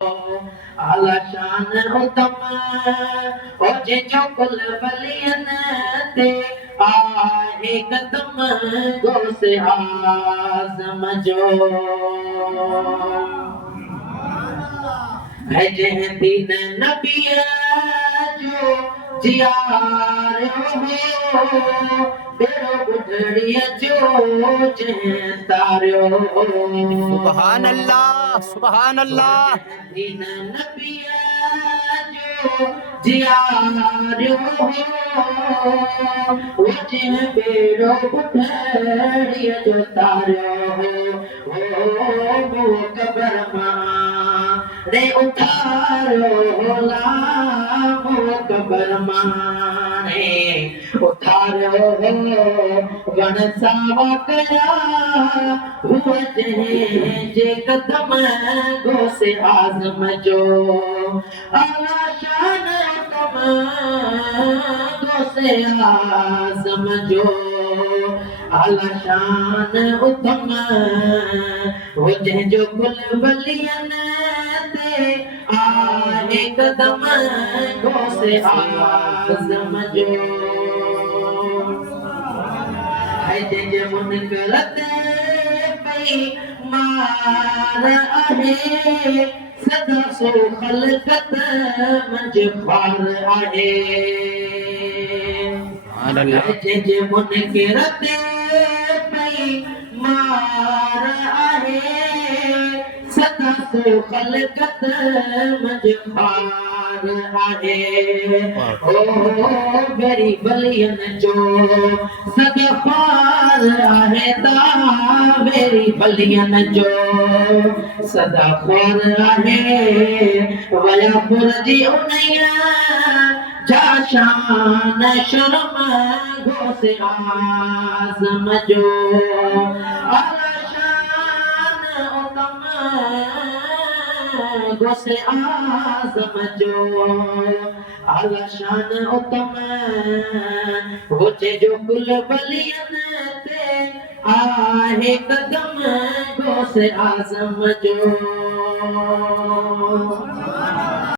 आला शान उतम ओ जो कुल बलियन ते आहे कदम गोसे आज़म जो है जंहिं दीन नबीअ जो जियार हो बेड़ो ॿुढड़ीअ जो जंहिं तारियो सुबहान अल्लाह, सुबहान अल्लाह। दीन नबीअ जो जियार हो जंहिं बेड़ो ॿुढड़ीअ जो तारियो हो कबर मां रे उठारो लामो कबर माने उठारो वण सावा कया हुआ जे कदम गोसे आज़म जो आला शान कम गोसे आज़म जो आला शान उतम हो जंहिंजो कुल बलियन ते आहे कदम गोसे आज़म जो है जंहिंजे मुनकर ते पई मार आहे सदा सो ख़लक़त मंझि ख्वार आहे सुभान अल्लाह। जंहिंजे मुनकर ते पई मार आहे सदा सो ख़लक़त मंझि ख्वार आहे ओ बेरी बलियन जो सदा ख्वार आहे ता बेरी बलियन जो सदा ख्वार आहे वया फुरजी उनैया जा शान शर्म गोसे आज़म जो आला शान उतम गोसे आज़म जो आला शान उतम होजे जो कुल बलियन ते आहे कदम गोसे आज़म जो